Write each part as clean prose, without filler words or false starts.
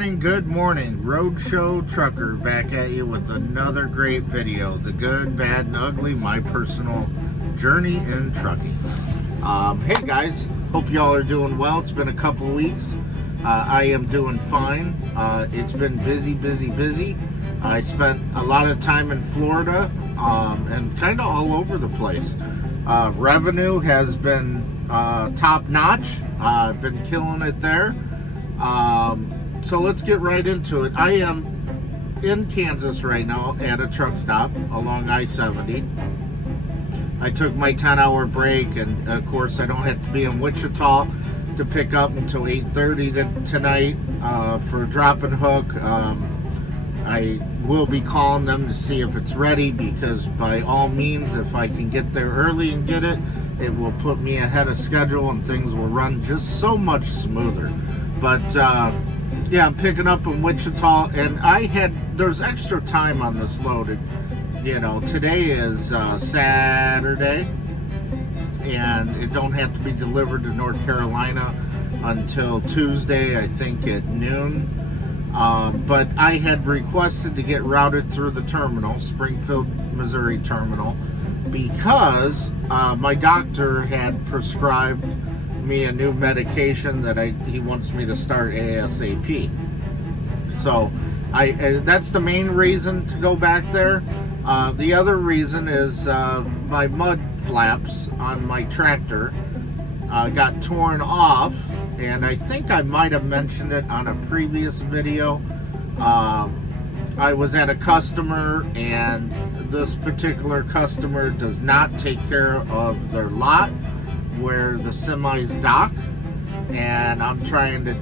good morning. Roadshow Trucker back at you with another great video. The good, bad, and ugly, my personal journey in trucking. Hey guys, hope y'all are doing well. It's been a couple weeks. I am doing fine. It's been busy. I spent a lot of time in Florida and kind of all over the place. Revenue has been top notch. I've been killing it there. So let's get right into it. I am in Kansas right now at a truck stop along I-70. I took my 10-hour break, and of course I don't have to be in Wichita to pick up until 8:30 tonight for drop and hook. I will be calling them to see if it's ready, because by all means, if I can get there early and get it, it will put me ahead of schedule and things will run just so much smoother. But yeah, I'm picking up in Wichita, and there's extra time on this load. You know, today is Saturday, and it don't have to be delivered to North Carolina until Tuesday, I think at noon. But I had requested to get routed through the terminal, Springfield, Missouri terminal, because my doctor had prescribed me a new medication that he wants me to start ASAP. So that's the main reason to go back there. The other reason is my mud flaps on my tractor got torn off, and I think I might have mentioned it on a previous video. I was at a customer, and this particular customer does not take care of their lot where the semis dock, and I'm trying to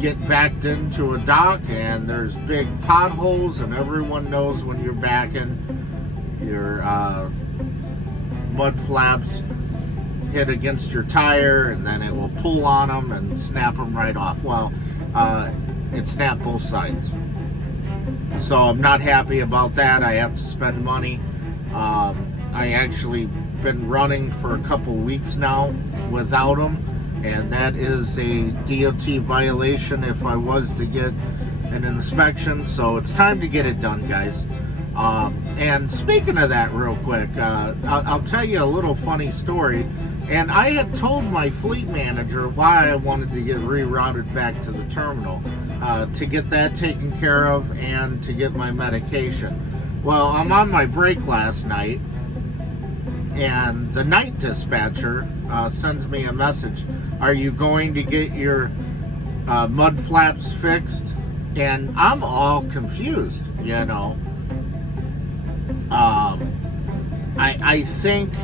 get backed into a dock, and there's big potholes, and everyone knows when you're backing, your mud flaps hit against your tire, and then it will pull on them and snap them right off. Well, it snapped both sides, so I'm not happy about that. I have to spend money. I actually been running for a couple weeks now without them, and that is a DOT violation if I was to get an inspection. So it's time to get it done, guys. And speaking of that, real quick, I'll tell you a little funny story. And I had told my fleet manager why I wanted to get rerouted back to the terminal, to get that taken care of and to get my medication. Well, I'm on my break last night, and the night dispatcher sends me a message. Are you going to get your mud flaps fixed? And I'm all confused, you know. I think,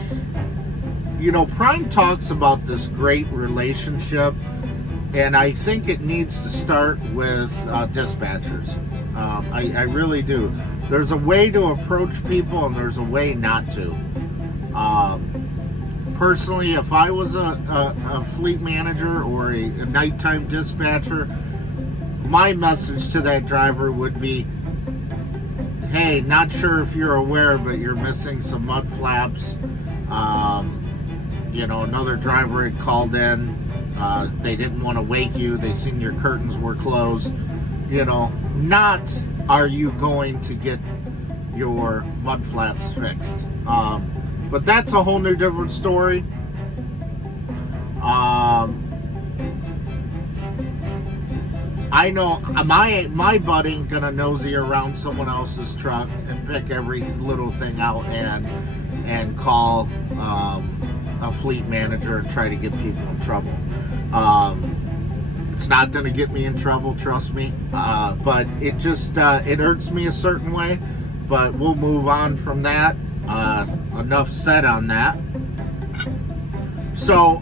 you know, Prime talks about this great relationship, and I think it needs to start with dispatchers. I really do. There's a way to approach people, and there's a way not to. Personally, if I was a fleet manager or a nighttime dispatcher, my message to that driver would be, hey, not sure if you're aware, but you're missing some mud flaps. You know, another driver had called in. They didn't want to wake you. They seen your curtains were closed. You know, not are you going to get your mud flaps fixed. But that's a whole new different story. I know my butt ain't gonna nosy around someone else's truck and pick every little thing out and call a fleet manager and try to get people in trouble. It's not gonna get me in trouble, trust me. But it just it hurts me a certain way. But we'll move on from that. Enough said on that. So,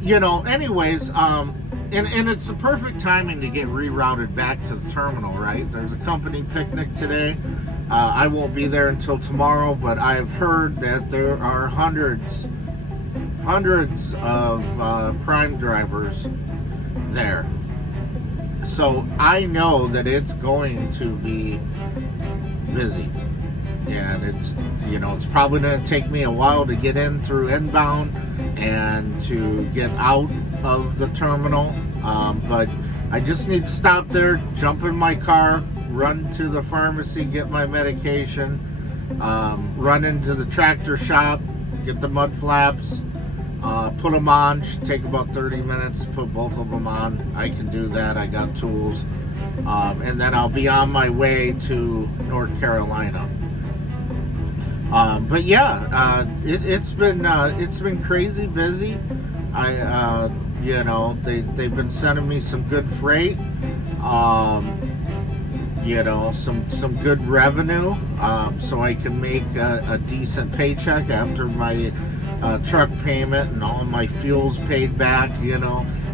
you know, anyways, and it's the perfect timing to get rerouted back to the terminal, right? There's a company picnic today. I won't be there until tomorrow, but I've heard that there are hundreds of Prime drivers there. So I know that it's going to be busy. And it's, you know, it's probably going to take me a while to get in through inbound and to get out of the terminal. But I just need to stop there, jump in my car, run to the pharmacy, get my medication, run into the tractor shop, get the mud flaps, put them on. Should take about 30 minutes to put both of them on. I can do that. I got tools. And then I'll be on my way to North Carolina. But yeah, it's been crazy busy. They've been sending me some good freight. Some good revenue, so I can make a decent paycheck after my truck payment and all my fuels paid back.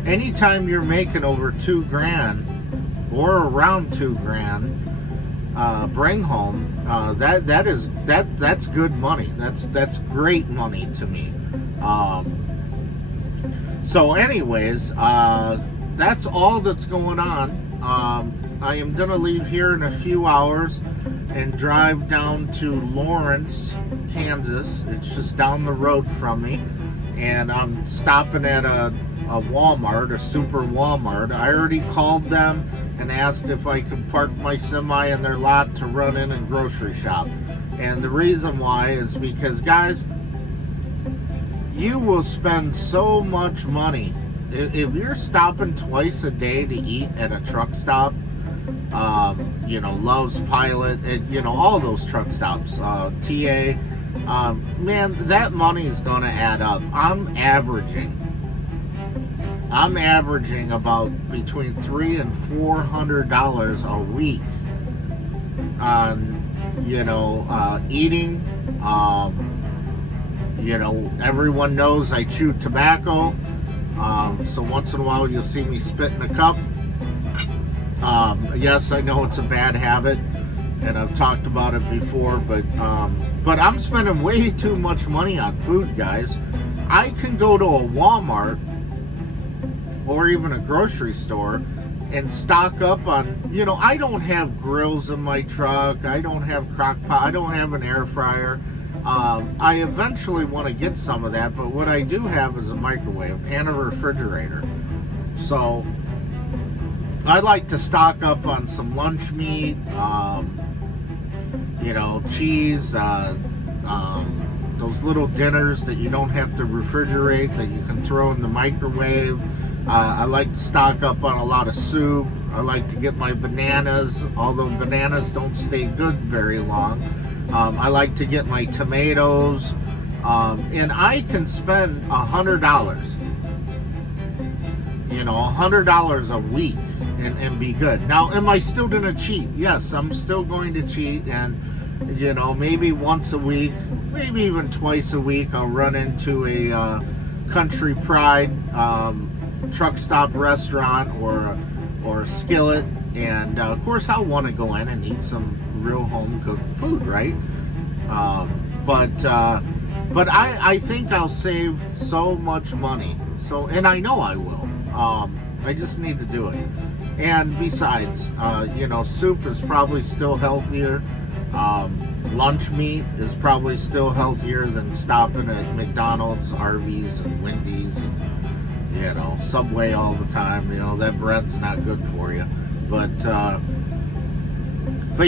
Anytime you're making over $2,000 or around $2,000, bring home, that's good money. That's great money to me. So anyways, that's all that's going on. I am gonna leave here in a few hours and drive down to Lawrence, Kansas. It's just down the road from me, and I'm stopping at a Walmart, a super Walmart. I already called them and asked if I could park my semi in their lot to run in and grocery shop. And the reason why is because, guys, you will spend so much money if you're stopping twice a day to eat at a truck stop. Love's, Pilot, all those truck stops, TA. Man, that money is going to add up. I'm averaging about between $300 and $400 a week on, eating. Everyone knows I chew tobacco. So once in a while you'll see me spit in a cup. Yes, I know it's a bad habit, and I've talked about it before, but I'm spending way too much money on food, guys. I can go to a Walmart or even a grocery store and stock up on, I don't have grills in my truck, I don't have crock pot, I don't have an air fryer. I eventually want to get some of that, but what I do have is a microwave and a refrigerator. So I like to stock up on some lunch meat, cheese, those little dinners that you don't have to refrigerate, that you can throw in the microwave. I like to stock up on a lot of soup. I like to get my bananas, although bananas don't stay good very long. I like to get my tomatoes, and I can spend $100, $100 a week and be good. Now, am I still going to cheat? Yes, I'm still going to cheat, and maybe once a week, maybe even twice a week, I'll run into a Country Pride truck stop restaurant or Skillet, and of course I'll want to go in and eat some real home cooked food, right? But I think I'll save so much money. And I know I will. I just need to do it. And besides, soup is probably still healthier. Lunch meat is probably still healthier than stopping at McDonald's, Arby's, and Wendy's, and Subway all the time. That bread's not good for you. But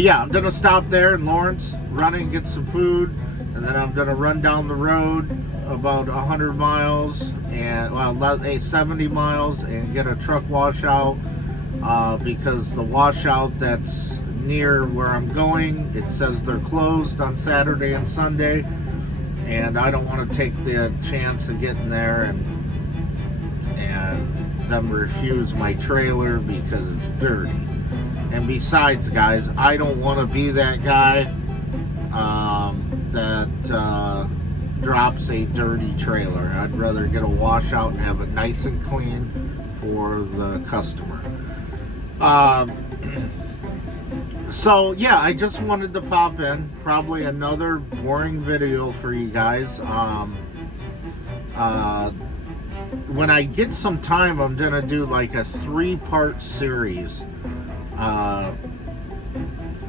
yeah, I'm gonna stop there in Lawrence, run and get some food, and then I'm gonna run down the road about 100 miles and 70 miles and get a truck washout, because the washout that's near where I'm going, it says they're closed on Saturday and Sunday, and I don't want to take the chance of getting there and them refuse my trailer because it's dirty. And besides, guys, I don't want to be that guy that drops a dirty trailer. I'd rather get a washout and have it nice and clean for the customer. So yeah, I just wanted to pop in. Probably another boring video for you guys. When I get some time, I'm gonna do like a 3-part series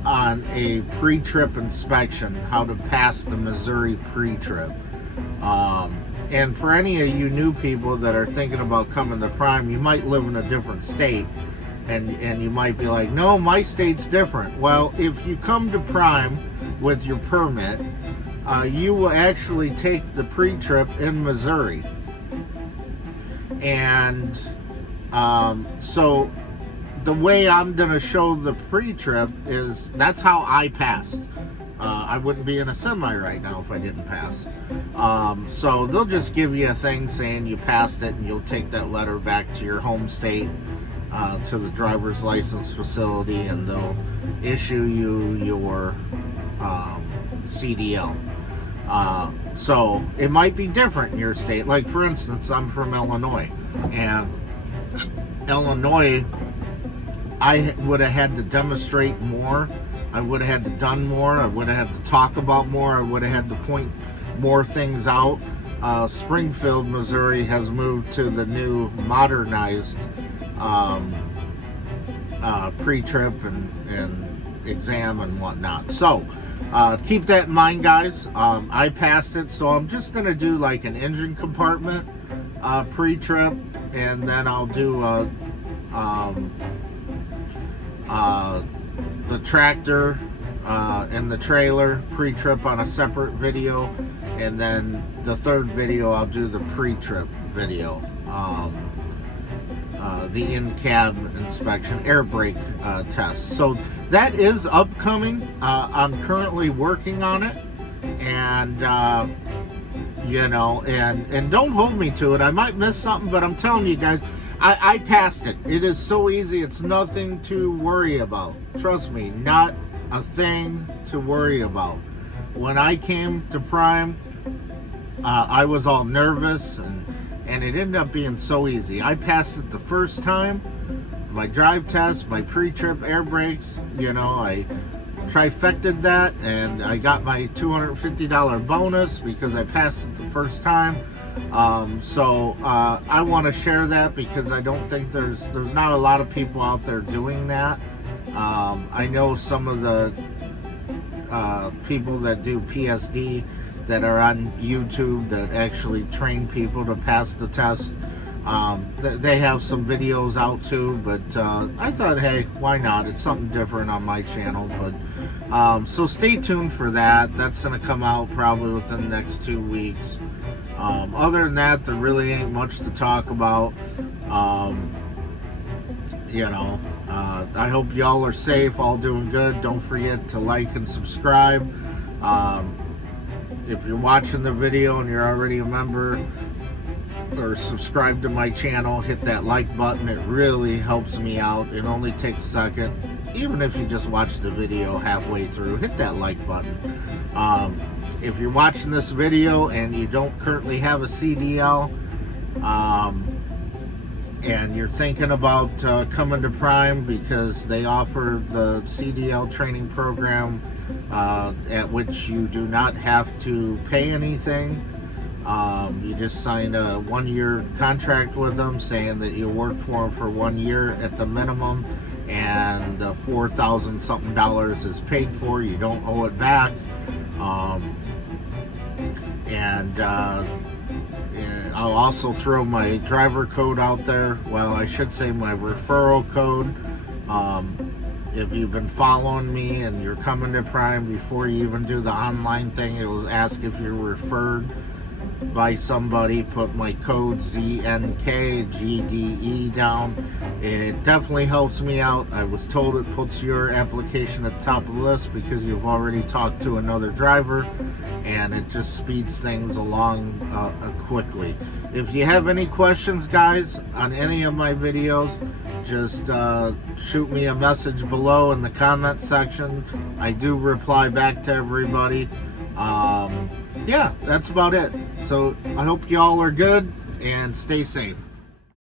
on a pre-trip inspection, how to pass the Missouri pre-trip. And for any of you new people that are thinking about coming to Prime, you might live in a different state, And you might be like, no, my state's different. Well, if you come to Prime with your permit, you will actually take the pre-trip in Missouri. And so the way I'm going to show the pre-trip is, that's how I passed. I wouldn't be in a semi right now if I didn't pass. So they'll just give you a thing saying you passed it, and you'll take that letter back to your home state, to the driver's license facility, and they'll issue you your CDL. So it might be different in your state. Like, for instance, I'm from Illinois, and Illinois, I would have had to demonstrate more. I would have had to done more. I would have had to talk about more. I would have had to point more things out. Springfield, Missouri has moved to the new modernized pre-trip and exam and whatnot. So keep that in mind, guys. I passed it, so I'm just going to do like an engine compartment pre-trip, and then I'll do the tractor and the trailer pre-trip on a separate video, and then the third video I'll do the pre-trip video, the in-cab inspection, air brake test. So that is upcoming. I'm currently working on it, and you know, and don't hold me to it. I might miss something, but I'm telling you guys, I passed it. It is so easy. It's nothing to worry about. Trust me, not a thing to worry about. When I came to Prime, I was all nervous, and it ended up being so easy. I passed it the first time. My drive test, my pre-trip air brakes, you know, I trifected that, and I got my $250 bonus because I passed it the first time. So I want to share that because I don't think there's not a lot of people out there doing that. I know some of the people that do PSD that are on YouTube that actually train people to pass the test. They have some videos out too, but I thought, hey, why not? It's something different on my channel. But so stay tuned for that. That's going to come out probably within the next 2 weeks. Other than that, there really ain't much to talk about. You know, I hope y'all are safe, all doing good. Don't forget to like and subscribe. If you're watching the video and you're already a member or subscribe to my channel, hit that like button. It really helps me out. It only takes a second. Even if you just watch the video halfway through, hit that like button. If you're watching this video and you don't currently have a CDL, and you're thinking about coming to Prime because they offer the CDL training program at which you do not have to pay anything. You just sign a 1-year contract with them saying that you work for them for 1 year at the minimum, and the $4,000 something is paid for. You don't owe it back. And I'll also throw my driver code out there. Well, I should say my referral code. If you've been following me and you're coming to Prime, before you even do the online thing, it will ask if you're referred by somebody. Put my code ZNKGDE down. It definitely helps me out. I was told it puts your application at the top of the list because you've already talked to another driver, and it just speeds things along quickly. If you have any questions, guys, on any of my videos, just shoot me a message below in the comment section. I do reply back to everybody. Yeah, that's about it. So I hope y'all are good and stay safe.